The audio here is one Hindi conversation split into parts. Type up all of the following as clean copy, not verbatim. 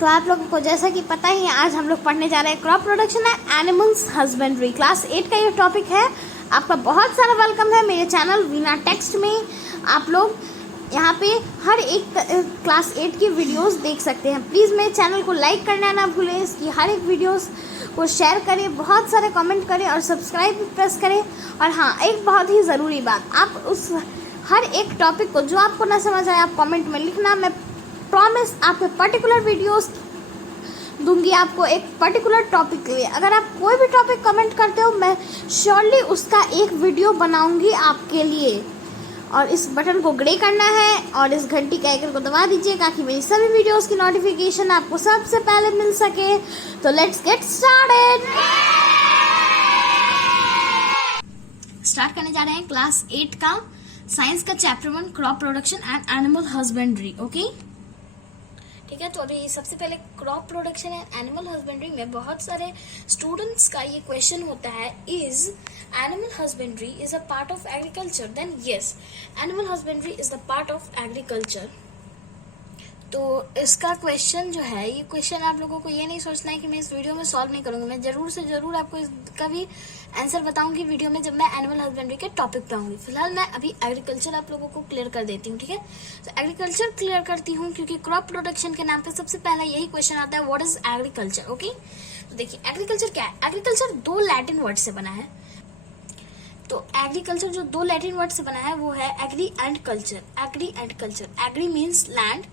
तो आप लोगों को जैसा कि पता ही है, आज हम लोग पढ़ने जा रहे हैं crop production and animals husbandry. Class 8 का ये टॉपिक है। आपका बहुत सारा वेलकम है मेरे चैनल वीना टेक्स्ट में। आप लोग यहाँ पे हर एक क्लास 8 की वीडियोस देख सकते हैं। प्लीज़ मेरे चैनल को लाइक करना ना भूलें, इसकी हर एक वीडियोस को शेयर करें, बहुत सारे कमेंट करें और सब्सक्राइब भी प्रेस करें। और हाँ, एक बहुत ही ज़रूरी बात, आप उस हर एक टॉपिक को जो आपको ना समझ आए आप कमेंट में लिखना। मैं प्रॉमिस आपके पर्टिकुलर वीडियोस दूंगी आपको एक पर्टिकुलर टॉपिक के लिए। अगर आप कोई भी टॉपिक कमेंट करते हो, मैं श्योरली उसका एक वीडियो बनाऊंगी आपके लिए। और इस बटन को ग्रे करना है और इस घंटी के आइकन को दबा दीजिए ताकि मेरी सभी वीडियोस की नोटिफिकेशन आपको सबसे पहले मिल सके। तो लेट्स गेट स्टार्टेड। स्टार्ट करने जा रहे हैं क्लास 8 का साइंस का chapter 1 crop production and animal husbandry. Okay, ठीक है। तो अभी सबसे पहले crop production and animal husbandry में बहुत सारे स्टूडेंट्स का ये क्वेश्चन होता है, is animal husbandry is a part of agriculture? Then yes, animal husbandry is the part of agriculture. तो इसका क्वेश्चन जो है, ये क्वेश्चन आप लोगों को ये नहीं सोचना है कि मैं इस वीडियो में सॉल्व नहीं करूंगी। मैं जरूर से जरूर आपको इसका भी आंसर बताऊंगी वीडियो में, जब मैं एनिमल हस्बेंड्री के टॉपिक पे आऊंगी। फिलहाल मैं अभी एग्रीकल्चर आप लोगों को क्लियर कर देती हूँ, ठीक है। तो एग्रीकल्चर क्लियर करती हूँ क्योंकि क्रॉप प्रोडक्शन के नाम पे सबसे पहला यही क्वेश्चन आता है, व्हाट इज एग्रीकल्चर? ओके, तो देखिए एग्रीकल्चर क्या है। एग्रीकल्चर 2 लैटिन वर्ड से बना है। तो एग्रीकल्चर जो 2 लैटिन वर्ड से बना है वो है agri and culture. Agri and culture, agri means land,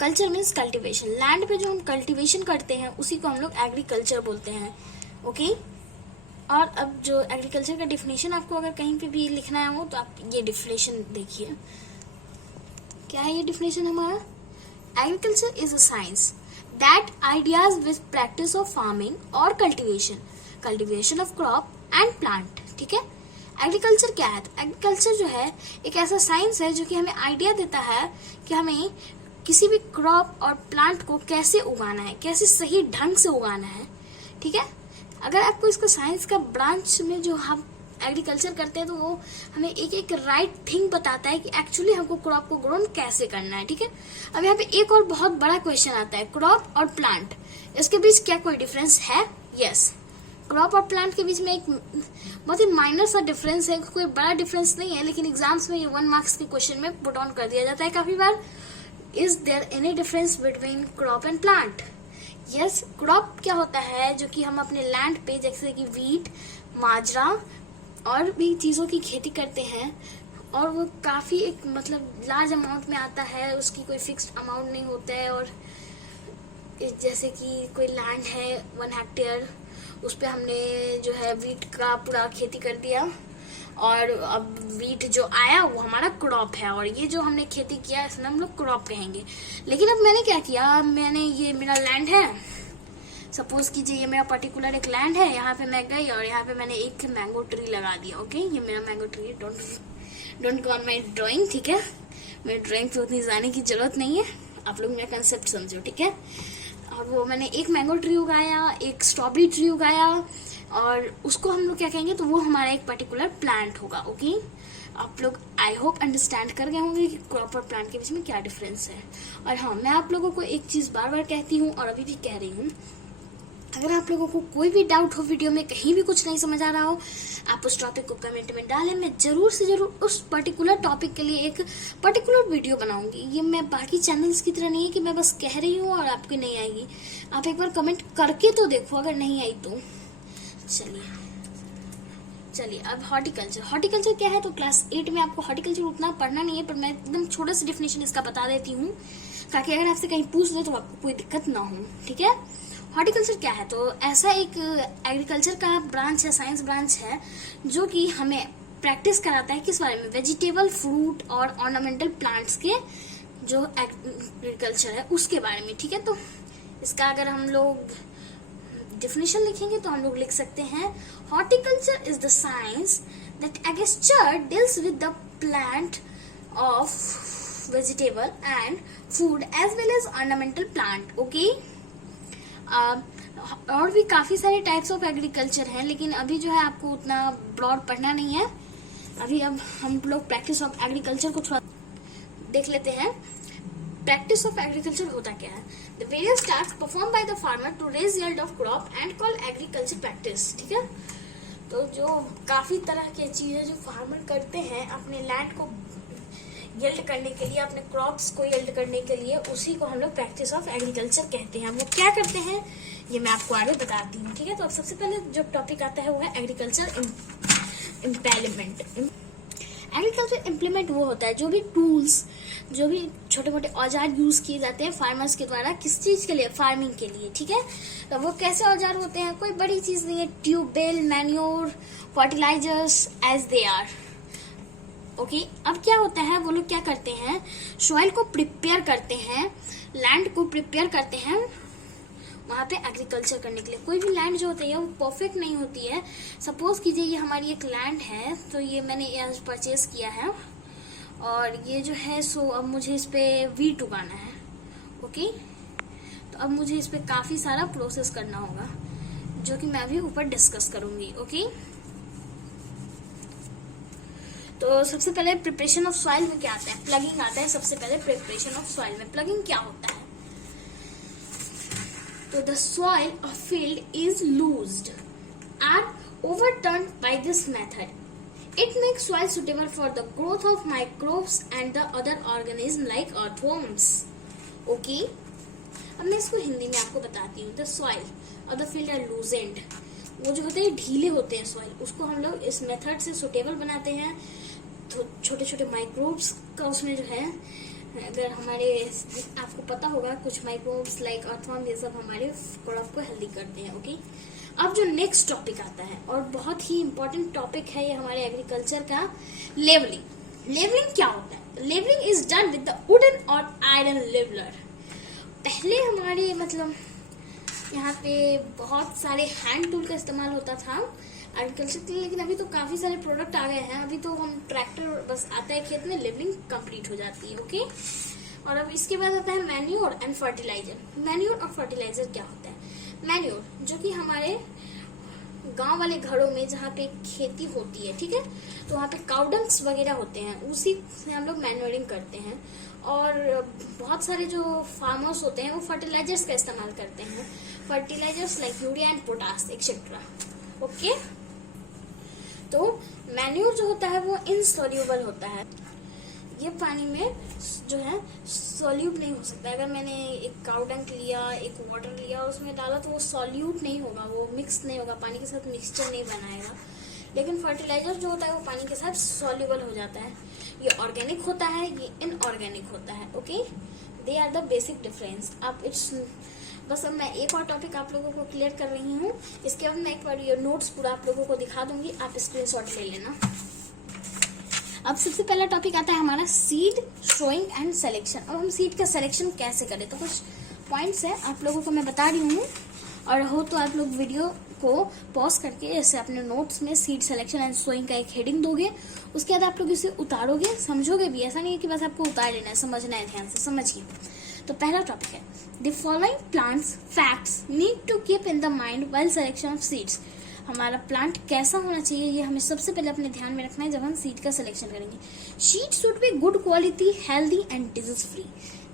culture means cultivation. Land पे जो हम कल्टीवेशन करते हैं उसी को हम लोग एग्रीकल्चर बोलते हैं। ओके, और अब जो एग्रीकल्चर का डिफिनेशन आपको अगर कहीं पे भी लिखना है वो, तो आप ये डिफिनेशन देखिए। क्या है ये डिफिनेशन हमारा? Agriculture is a science that ideas with practice of farming और cultivation of crop and plant. ठीक है, एग्रीकल्चर क्या है? तो एग्रीकल्चर जो है एक ऐसा साइंस है जो कि हमें आइडिया देता है कि हमें किसी भी क्रॉप और प्लांट को कैसे उगाना है, कैसे सही ढंग से उगाना है। ठीक है, अगर आपको इसका साइंस का ब्रांच में जो हम एग्रीकल्चर करते हैं तो वो हमें एक एक राइट थिंग बताता है कि एक्चुअली हमको क्रॉप को ग्रोन कैसे करना है। ठीक है, अब यहाँ पे एक और बहुत बड़ा क्वेश्चन आता है, क्रॉप और प्लांट, इसके बीच क्या कोई डिफरेंस है? यस, क्रॉप और प्लांट के बीच में एक बहुत ही माइनर सा डिफरेंस है, कोई बड़ा डिफरेंस नहीं है, लेकिन एग्जाम्स में ये 1 मार्क्स के क्वेश्चन में पुट ऑन कर दिया जाता है काफी बार। Is there any difference between crop and plant? Yes, crop क्या होता है जो कि हम अपने लैंड पे जैसे कि वीट, बाजरा और भी चीजों की खेती करते हैं, और वो काफी एक मतलब लार्ज अमाउंट में आता है, उसकी कोई फिक्स्ड अमाउंट नहीं होता है। और जैसे कि कोई लैंड है 1 हेक्टेयर, उस पे हमने जो है वीट का पूरा खेती कर दिया, और अब वीट जो आया वो हमारा क्रॉप है, और ये जो हमने खेती किया इसमें हम लोग क्रॉप कहेंगे। लेकिन अब मैंने क्या किया, मैंने ये मेरा लैंड है, सपोज कीजिए ये मेरा पर्टिकुलर एक लैंड है, यहाँ पे मैं गई और यहाँ पे मैंने एक मैंगो ट्री लगा दिया। ओके, ये मेरा mango tree, don't go on my drawing. ठीक है, मेरी ड्राइंग पे उतनी जाने की जरूरत नहीं है, आप लोग मेरा कंसेप्ट समझो। ठीक है, और वो मैंने एक मैंगो ट्री उगाया, एक स्ट्रॉबेरी ट्री उगाया, और उसको हम लोग क्या कहेंगे, तो वो हमारा एक पर्टिकुलर प्लांट होगा। ओके, आप लोग आई होप अंडरस्टैंड कर गए होंगे कि क्रॉप और प्लांट के बीच में क्या डिफरेंस है। और हाँ, मैं आप लोगों को एक चीज बार बार कहती हूँ और अभी भी कह रही हूँ, अगर आप लोगों को कोई भी डाउट हो वीडियो में, कहीं भी कुछ नहीं समझ आ रहा हो, आप उस टॉपिक को कमेंट में डालें। मैं जरूर से जरूर उस पर्टिकुलर टॉपिक के लिए एक पर्टिकुलर वीडियो बनाऊंगी। ये मैं बाकी चैनल्स की तरह नहीं है कि मैं बस कह रही हूँ और आपकी नहीं आएगी। आप एक बार कमेंट करके तो देखो, अगर नहीं आई तो। चलिए अब हॉर्टिकल्चर क्या है? तो क्लास 8 में आपको हॉर्टिकल्चर उतना पढ़ना नहीं है, पर मैं एकदम छोटा सा डिफिनेशन इसका बता देती हूँ ताकि अगर आपसे कहीं पूछ दो तो आपको कोई दिक्कत ना हो। ठीक है, हॉर्टिकल्चर क्या है? तो ऐसा एक एग्रीकल्चर का ब्रांच है, साइंस ब्रांच है, जो कि हमें प्रैक्टिस कराता है किस बारे में? वेजिटेबल, फ्रूट और ऑर्नामेंटल प्लांट्स के जो एग्रीकल्चर है उसके बारे में। ठीक है, तो इसका अगर हम लोग डिफिनेशन लिखेंगे तो हम लोग लिख सकते हैं, horticulture is the science that agriculture deals with the plant of vegetable and food as well as ornamental plant. Okay, और भी काफी सारे टाइप्स ऑफ एग्रीकल्चर हैं, लेकिन अभी जो है आपको उतना ब्रॉड पढ़ना नहीं है। अभी अब हम लोग प्रैक्टिस ऑफ एग्रीकल्चर को थोड़ा देख लेते हैं। प्रैक्टिस ऑफ एग्रीकल्चर होता क्या है? The various task perform by the farmer to raise yield of crop and call agriculture practice. ठीक है, तो जो काफी तरह की चीजें जो फार्मर करते हैं अपने लैंड को यील्ड करने के लिए, अपने क्रॉप्स को यील्ड करने के लिए, उसी को हम लोग प्रैक्टिस ऑफ एग्रीकल्चर कहते हैं। वो क्या करते हैं ये मैं आपको आगे बताती हूँ। ठीक है, तो अब सबसे पहले जो टॉपिक आता है वो है एग्रीकल्चर इम्प्लीमेंट। एग्रीकल्चर इम्प्लीमेंट वो होता है जो भी टूल्स, जो भी छोटे मोटे औजार यूज किए जाते हैं फार्मर्स के द्वारा, किस चीज के लिए? फार्मिंग के लिए। ठीक है, तो वो कैसे औजार होते हैं? कोई बड़ी चीज नहीं है, tubewell, manure, fertilizers as they are. Okay, अब क्या होता है, वो लोग क्या करते हैं, सॉइल को प्रिपेयर करते हैं, लैंड को प्रिपेयर करते हैं वहां पे एग्रीकल्चर करने के लिए। कोई भी लैंड जो होती है वो परफेक्ट नहीं होती है। सपोज कीजिए ये हमारी एक लैंड है, तो ये मैंने यहाँ परचेज किया है और ये जो है सो अब मुझे इस पे वीट उगाना है। ओके, तो अब मुझे इस पे काफी सारा प्रोसेस करना होगा जो कि मैं अभी ऊपर डिस्कस करूंगी। ओके, तो सबसे पहले प्रिपरेशन ऑफ सॉइल में क्या आता है? प्लगिंग आता है सबसे पहले प्रिपरेशन ऑफ सॉइल में। प्लगिंग क्या होता है? तो the soil of field is लूज्ड and overturned by this method. It makes soil suitable for the growth of microbes and the other organisms like earthworms. Okay? अब मैं इसको हिंदी में आपको बताती हूँ। The soil और the field are loosened. वो जो होते हैं ढीले होते हैं सॉइल, उसको हम लोग इस मेथड से सुटेबल बनाते हैं। तो छोटे छोटे माइक्रोब्स का उसमें जो है, अगर हमारे, आपको पता होगा कुछ माइक्रोब्स लाइक अर्थवर्म ये सब हमारे क्रॉप को हेल्दी करते हैं। ओके, अब जो नेक्स्ट टॉपिक आता है और बहुत ही इंपॉर्टेंट टॉपिक है ये हमारे एग्रीकल्चर का, लेवलिंग। लेवलिंग क्या होता है? Levelling is done with the wooden और आयरन लेवलर। पहले हमारे मतलब यहाँ पे बहुत सारे हैंड टूल का इस्तेमाल होता था एग्रीकल्चर के लिए, लेकिन अभी तो काफी सारे प्रोडक्ट आ गए हैं। अभी तो हम ट्रैक्टर बस आता है खेत में, लेवलिंग कंप्लीट हो जाती है। ओके, और अब इसके बाद आता है मैन्योर एंड फर्टिलाइजर। मैन्योर और फर्टिलाइजर क्या होता है? मैन्योर जो कि हमारे गांव वाले घरों में जहाँ पे खेती होती है, ठीक है, तो वहाँ पे काउडंग्स वगैरह होते हैं, उसी से हम लोग मैन्योरिंग करते हैं। और बहुत सारे जो फार्मर्स होते हैं वो फर्टिलाइजर्स का इस्तेमाल करते हैं, fertilizers like urea and potash etcetera. Okay, तो मैन्योर जो होता है वो इनसोल्यूबल होता है, ये पानी में जो है सॉल्यूट नहीं हो सकता। अगर मैंने एक काउ डंग लिया, एक वाटर लिया और उसमें डाला तो वो सॉल्यूट नहीं होगा, वो मिक्स नहीं होगा, पानी के साथ मिक्सचर नहीं बनाएगा। लेकिन फर्टिलाइजर जो होता है वो पानी के साथ सॉल्यूबल हो जाता है। ये ऑर्गेनिक होता है, ये इनऑर्गेनिक होता है। Okay, they are the basic difference. आप इट्स बस अब मैं एक और टॉपिक आप लोगों को क्लियर कर रही हूँ, इसके बाद मैं एक बार ये नोट्स पूरा आप लोगों को दिखा दूंगी, आप स्क्रीनशॉट ले लेना। अब सबसे पहला टॉपिक आता है हमारा सीड सोइंग एंड सिलेक्शन। अब हम सीड का सिलेक्शन कैसे करें, तो कुछ पॉइंट्स है आप लोगों को मैं बता रही हूँ, और हो तो आप लोग वीडियो को पॉज करके ऐसे अपने नोट्स में सीड सिलेक्शन एंड सोइंग का एक हेडिंग दोगे, उसके बाद आप लोग इसे उतारोगे, समझोगे भी। ऐसा नहीं है कि बस आपको उतार लेना है, समझना है, ध्यान से समझिए। तो पहला टॉपिक है the following plants facts need to keep in the mind while selection of seeds. हमारा प्लांट कैसा होना चाहिए ये हमें सबसे पहले अपने ध्यान में रखना है जब हम सीड का सिलेक्शन करेंगे। Seed should be good quality, healthy and disease free.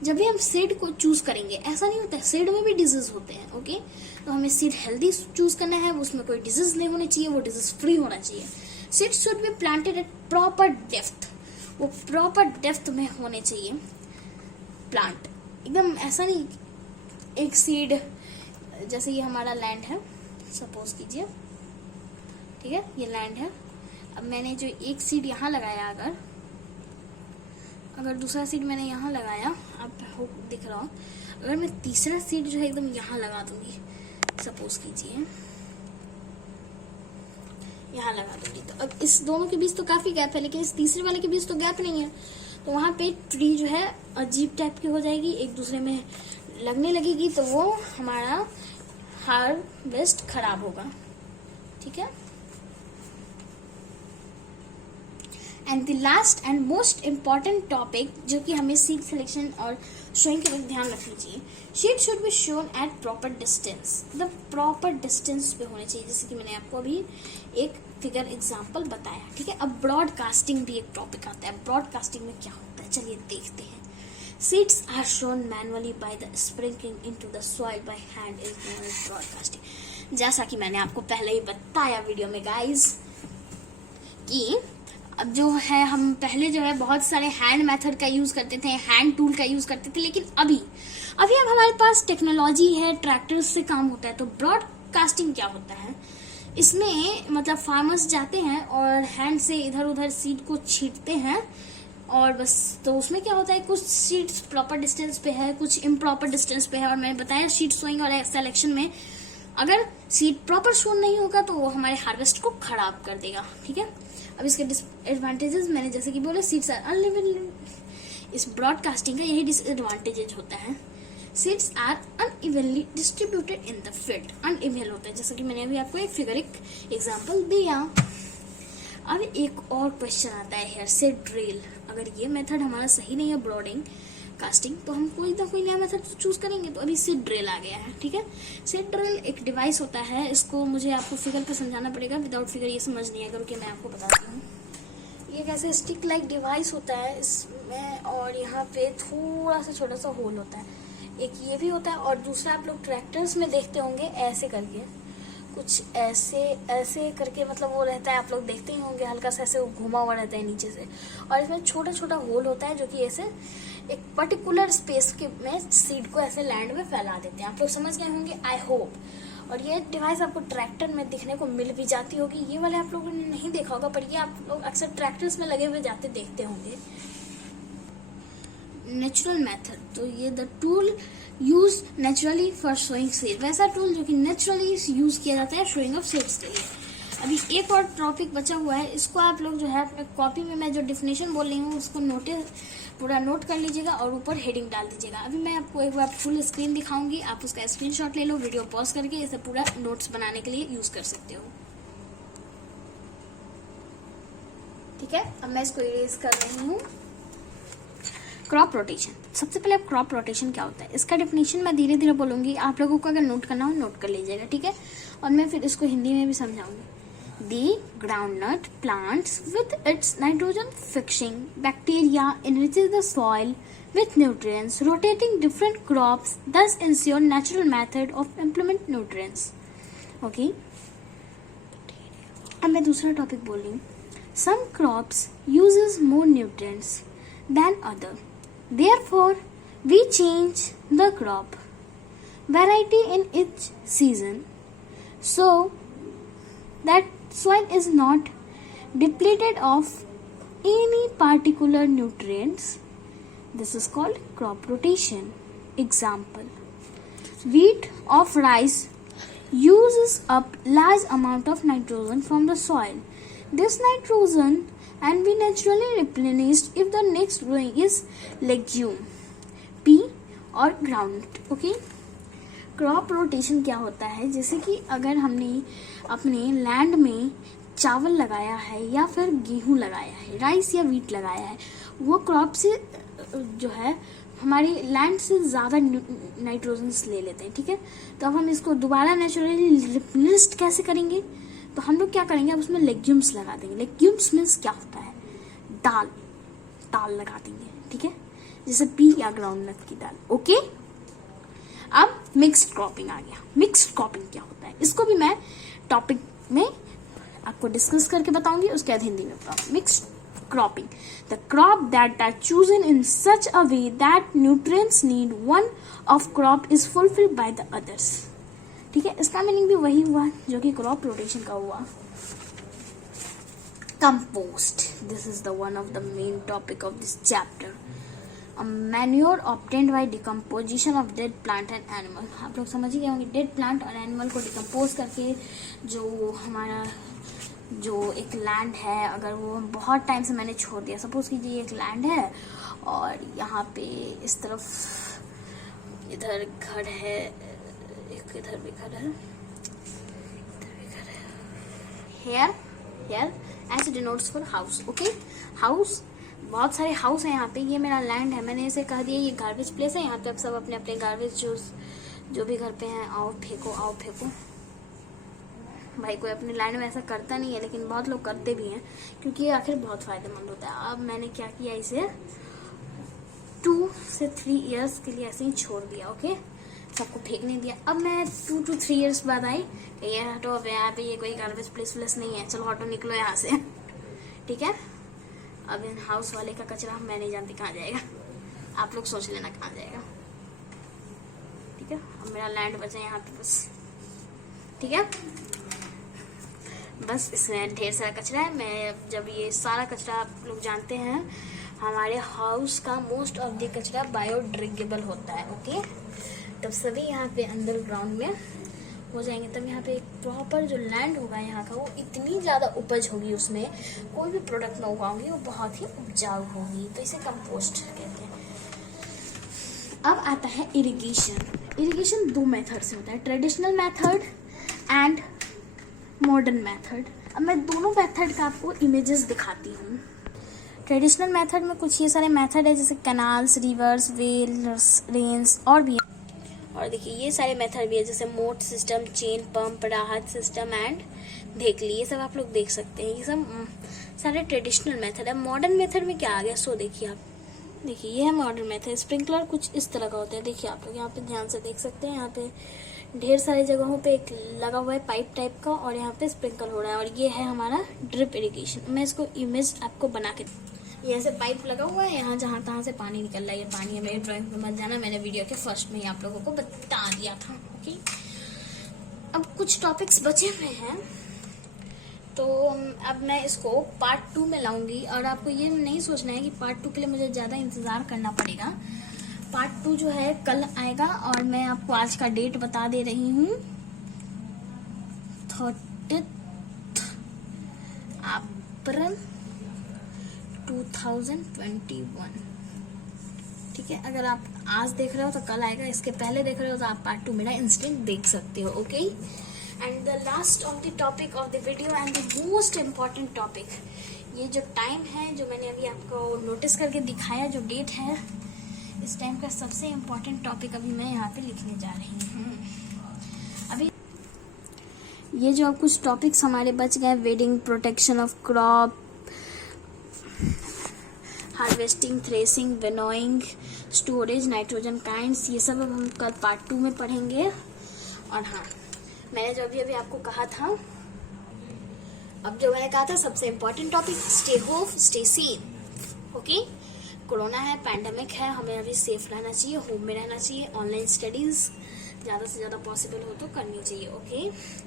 जब भी हम सीड को चूज करेंगे, ऐसा नहीं होता है, सीड में भी डिजीज होते हैं। ओके, तो हमें सीड हेल्दी चूज करना है, उसमें कोई डिजीज नहीं होनी चाहिए, वो डिजीज फ्री होना चाहिए। Seed should be planted at proper depth, वो प्रॉपर डेप्थ में होने चाहिए प्लांट। एकदम ऐसा नहीं एक सीड, जैसे ये हमारा लैंड है सपोज कीजिए, ठीक है, ये लैंड है। अब मैंने जो एक सीड यहाँ लगाया, अगर दूसरा सीड मैंने यहाँ लगाया, आप दिख रहा हो, अगर मैं तीसरा सीड जो है एकदम यहाँ लगा दूंगी, सपोज कीजिए यहाँ लगा दूंगी, तो अब इस दोनों के बीच तो काफी गैप है, लेकिन इस तीसरे वाले के बीच तो गैप नहीं है, तो वहां पे ट्री जो है अजीब टाइप की हो जाएगी, एक दूसरे में लगने लगेगी, तो वो हमारा हार्वेस्ट खराब होगा। ठीक है, and the last and most important topic जो कि हमें सीड सिलेक्शन और शोइंग के वक्त ध्यान रखनी चाहिए, seed should be sown at proper distance. मतलब प्रॉपर डिस्टेंस पे होने चाहिए, जैसे कि मैंने आपको अभी एक फिगर एग्जांपल बताया। ठीक है, अब ब्रॉडकास्टिंग भी एक टॉपिक आता है। ब्रॉडकास्टिंग में क्या होता है, चलिए देखते हैं। Seeds are sown manually by the sprinkling into the soil by hand is known as broadcasting. जैसा कि मैंने आपको पहले ही बताया वीडियो में गाइस कि अब जो है हम पहले जो है बहुत सारे हैंड मेथड का यूज करते थे, हैंड टूल का यूज करते थे, लेकिन अभी अब हमारे पास टेक्नोलॉजी है, ट्रैक्टर्स से काम होता है. तो ब्रॉडकास्टिंग क्या होता है, इसमें मतलब फार्मर्स जाते हैं और हैंड से इधर उधर सीड को छींटते हैं और बस. तो उसमें क्या होता है, कुछ सीड्स प्रॉपर डिस्टेंस पे है, कुछ इम्प्रॉपर डिस्टेंस पे है. और मैंने बताया सीड सोइंग और सिलेक्शन में अगर सीड प्रॉपर सोन नहीं होगा तो वो हमारे हार्वेस्ट को खराब कर देगा. ठीक है. अब इसके डिसएडवांटेजेस मैंने जैसे कि बोले, सीड्स आर अनलेवल. इस ब्रॉडकास्टिंग का यही डिसएडवांटेजेस होता है. Seeds are unevenly distributed in the field. Uneven होता है, जैसा कि मैंने अभी आपको एक फिगरिक एग्जांपल दिया. अब एक और क्वेश्चन आता है हियर से ड्रिल. अगर ये मेथड हमारा सही नहीं है ब्रॉडिंग कास्टिंग, तो हम कोई ना कोई नया मेथड चूज करेंगे. तो अभी सीड ड्रिल आ गया है. ठीक है. सीड ड्रिल एक डिवाइस होता है. इसको मुझे आपको फिगर पे समझाना पड़ेगा, विदाउट फिगर ये समझ नहीं आएगा. मैं आपको बताती हूँ. ये कैसे स्टिक लाइक डिवाइस होता है इसमें, और यहाँ पे थोड़ा सा छोटा सा होल होता है. एक ये भी होता है, और दूसरा आप लोग ट्रैक्टर्स में देखते होंगे ऐसे करके, कुछ ऐसे ऐसे करके, मतलब वो रहता है, आप लोग देखते ही होंगे, हल्का सा ऐसे घुमा हुआ रहता है नीचे से. और इसमें छोटा छोटा होल होता है जो कि ऐसे एक पर्टिकुलर स्पेस के में सीड को ऐसे लैंड में फैला देते हैं. आप लोग समझ गए होंगे आई होप. और ये डिवाइस आपको ट्रैक्टर में दिखने को मिल भी जाती होगी. ये वाले आप लोगों ने नहीं देखा होगा, पर ये आप लोग अक्सर ट्रैक्टर्स में लगे हुए जाते देखते होंगे. नेचुरल मेथड, तो ये the tool use naturally for showing seed. वैसा टूल जो कि नेचुरली यूज किया जाता है शोइंग ऑफ सीड्स के लिए. अभी एक और टॉपिक बचा हुआ है, इसको आप लोग जो है अपने कॉपी में मैं जो डेफिनेशन बोल रही हूँ उसको पूरा नोट कर लीजिएगा और ऊपर हेडिंग डाल दीजिएगा. अभी मैं आपको एक बार फुल स्क्रीन दिखाऊंगी, आप उसका स्क्रीनशॉट ले लो, वीडियो पॉज करके इसे पूरा नोट्स बनाने के लिए यूज कर सकते हो. ठीक है. अब मैं इसको इरेज कर रही हूँ. Crop rotation. सबसे पहले अब क्रॉप रोटेशन क्या होता है, इसका डेफिनेशन मैं धीरे धीरे बोलूंगी. आप लोगों को अगर नोट करना हो नोट कर लीजिएगा. ठीक है. और मैं फिर इसको हिंदी में भी समझाऊंगी. The groundnut plants with its nitrogen fixing bacteria enriches the soil with nutrients, rotating different crops, thus ensure natural method of implement nutrients. Okay. अब मैं दूसरा टॉपिक बोल रही हूँ. Some crops uses more nutrients than other. Therefore, we change the crop variety in each season so that soil is not depleted of any particular nutrients. This is called crop rotation. Example: wheat of rice uses up large amount of nitrogen from the soil. This nitrogen and be naturally replenished if the next growing is legume, pea or groundnut. Okay. Crop rotation क्या होता है, जैसे कि अगर हमने अपने लैंड में चावल लगाया है या फिर गेहूं लगाया है, राइस या वीट लगाया है, वो क्रॉप से जो है हमारी लैंड से ज़्यादा नाइट्रोजन्स ले लेते हैं. ठीक है. तो अब हम इसको दोबारा नेचुरली रिप्लेनिश्ड कैसे करेंगे, तो हम लोग क्या करेंगे, अब उसमें लेग्यूम्स लगा देंगे. लेग्यूम्स मीन्स क्या होता है, दाल लगा देंगे. ठीक है. जैसे पी या ग्राउंडनट की दाल. ओके. अब मिक्स्ड क्रॉपिंग आ गया. मिक्स्ड क्रॉपिंग क्या होता है, इसको भी मैं टॉपिक में आपको डिस्कस करके बताऊंगी, उसके बाद हिंदी में बताऊंगी. Mixed cropping, the crop that are chosen in such a way that nutrients need one of crop is fulfilled by the others. ठीक है. इसका मीनिंग भी वही हुआ जो कि क्रॉप रोटेशन का हुआ. Compost, this is the one of the main topic of this chapter. Manure obtained by decomposition of dead plant and animal. आप लोग समझ ही गए होंगे, डेड प्लांट और एनिमल को डिकम्पोज करके जो हमारा जो एक लैंड है, अगर वो बहुत टाइम से मैंने छोड़ दिया, सपोज कीजिए एक लैंड है और यहाँ पे इस तरफ इधर घर है, एक इधर भी घर है, इधर भी घर है. हेयर ऐसे denotes for house. Okay. House, बहुत सारे हाउस है यहाँ पे. ये मेरा लैंड है, मैंने इसे कह दिया ये गार्बेज प्लेस है. यहाँ पे आप सब अपने अपने गार्बेज जो भी घर पे हैं आओ फेंको. भाई कोई अपने लैंड में ऐसा करता नहीं है, लेकिन बहुत लोग करते भी हैं क्योंकि ये आखिर बहुत फायदेमंद होता है. अब मैंने क्या किया, इसे 2 से 3 इयर्स के लिए ऐसे ही छोड़ दिया। ओके, सबको फेंकने दिया। अब मैं 2 to 3 इयर्स बाद आई, ये हटो, अब यहाँ पे ये कोई गार्बेज प्लेस व्लेस नहीं है, चलो हटो, निकलो यहाँ से। ठीक है, अब इन हाउस वाले का कचरा मैं नहीं जानती कहाँ जाएगा, आप लोग सोच लेना कहाँ जाएगा। ठीक है, अब मेरा लैंड बचा यहाँ पे बस। ठीक है, बस इसमें ढेर सारा कचरा है। मैं जब ये सारा कचरा आप लोग जानते हैं, हमारे हाउस का मोस्ट ऑफ द कचरा बायोडिग्रेडेबल होता है। ओके, तब सभी यहाँ पे अंडरग्राउंड में हो जाएंगे, तब यहाँ पे एक प्रॉपर जो लैंड होगा यहाँ का, वो इतनी ज़्यादा उपज होगी, उसमें कोई भी प्रोडक्ट ना उगाऊंगी, वो बहुत ही उपजाऊ होगी, तो इसे कंपोस्ट कहते हैं। अब आता है इरिगेशन। इरिगेशन 2 मेथड से होता है, traditional method and modern method. अब मैं दोनों मेथड का आपको इमेजेस दिखाती हूँ। ट्रेडिशनल मेथड में कुछ ये सारे मेथड है, जैसे कैनाल्स, रिवर्स, वेल्स, रेन्स और भी। और देखिए ये सारे मेथड भी है, जैसे मोट सिस्टम, चेन पंप, राहत सिस्टम एंड धेकली, ये सब आप लोग देख सकते हैं। ये सब सारे ट्रेडिशनल मेथड है। मॉडर्न मेथड में क्या आ गया, सो देखिए आप, देखिए ये है मॉडर्न मेथड। स्प्रिंकलर कुछ इस तरह का होता है, देखिए आप लोग यहाँ पे ध्यान से देख सकते हैं, यहाँ पे ढेर सारी जगहों पे एक लगा हुआ है पाइप टाइप का, और यहाँ पे स्प्रिंकल हो रहा है, और ये है हमारा ड्रिप इरिगेशन। मैं इसको इमेज आपको बना के, यहाँ से पाइप लगा हुआ है, यहाँ जहाँ तहाँ से पानी निकल रहा है, ये पानी है। मेरे ड्राइंग में मत जाना, मैंने वीडियो के फर्स्ट में ही आप लोगों को बता दिया था। ओके, अब कुछ टॉपिक्स बचे हुए हैं, तो अब मैं इसको पार्ट 2 में लाऊंगी, और आपको ये नहीं सोचना है कि पार्ट 2 के लिए मुझे ज़्यादा इंतज़ार करना पड़ेगा। पार्ट 2 जो है कल आएगा, और मैं आपको आज का डेट बता दे रही हूँ, 30 अप्रैल 2021। ठीक है, अगर आप आज देख रहे हो तो कल आएगा, इसके पहले देख रहे हो तो आप पार्ट 2 मेरा इंस्टेंट देख सकते हो। Okay, and the last of the topic of the video and the most important topic, ये जो टाइम है जो मैंने अभी आपको नोटिस करके दिखाया, जो डेट है, इस टाइम का सबसे इम्पॉर्टेंट टॉपिक अभी मैं यहाँ पे लिखने जा रही हूँ। अभी ये जो अब कुछ टॉपिक्स हमारे बच गए, wedding, protection of crop, harvesting, threshing, winnowing, storage, nitrogen kinds, ये सब अब हम कल पार्ट 2 में पढ़ेंगे। और हाँ, मैंने जो अभी आपको कहा था, अब जो मैंने कहा था सबसे important topic, stay home, stay safe. Okay, corona है, पैंडेमिक है, हमें अभी सेफ रहना चाहिए, होम में रहना चाहिए, ऑनलाइन स्टडीज़ ज़्यादा से ज़्यादा पॉसिबल हो तो करनी चाहिए। ओके,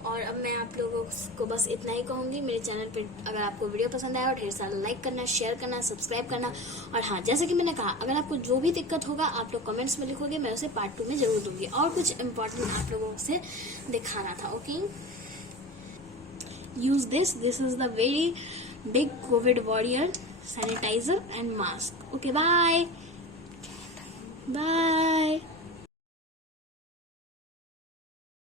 और अब मैं आप लोगों को बस इतना ही कहूँगी, मेरे चैनल पे अगर आपको वीडियो पसंद आया, और ढेर सारा लाइक करना, शेयर करना, सब्सक्राइब करना। और हाँ, जैसे कि मैंने कहा, अगर आपको जो भी दिक्कत होगा आप लोग कमेंट्स में लिखोगे, मैं उसे पार्ट 2 में जरूर दूंगी। और कुछ इम्पोर्टेंट आप लोगों से दिखाना था। Okay, use this is the very big COVID warrior, sanitizer and mask. Okay, bye bye.